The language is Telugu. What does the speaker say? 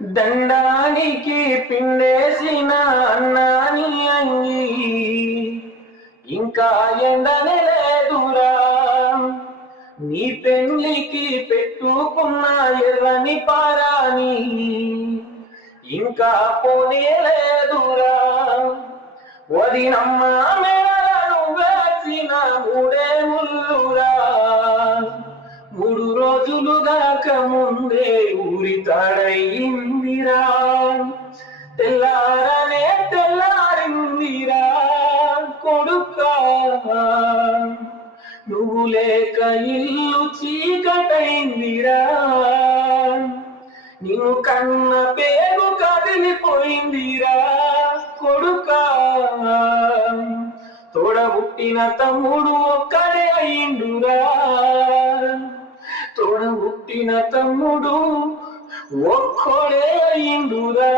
దండానికి పిండేసిన అన్నాని అంగి ఇంకా ఎండనే లేదురా. నీ పెళ్లికి పెట్టుకున్న ఎర్రని పారాని ఇంకా పోనే లేదురా. వదినమ్మ మెడలను వేసిన మూడే ముల్లురా. 3 రోజులు దాకా ముందే ఊరి తాడయిందిరా. తెల్లారనే తెల్లారిందిరా కొడుకా. నువ్వు లేక ఇల్లు చీకటైందిరా. నిన్ను కన్న పేరు కదిలిపోయిందిరా కొడుకా. తోడబుట్టిన తమ్ముడు ఒక్కడే అయిండురా. తోడబుట్టిన తమ్ముడు ఒక్కడే అయిండురా.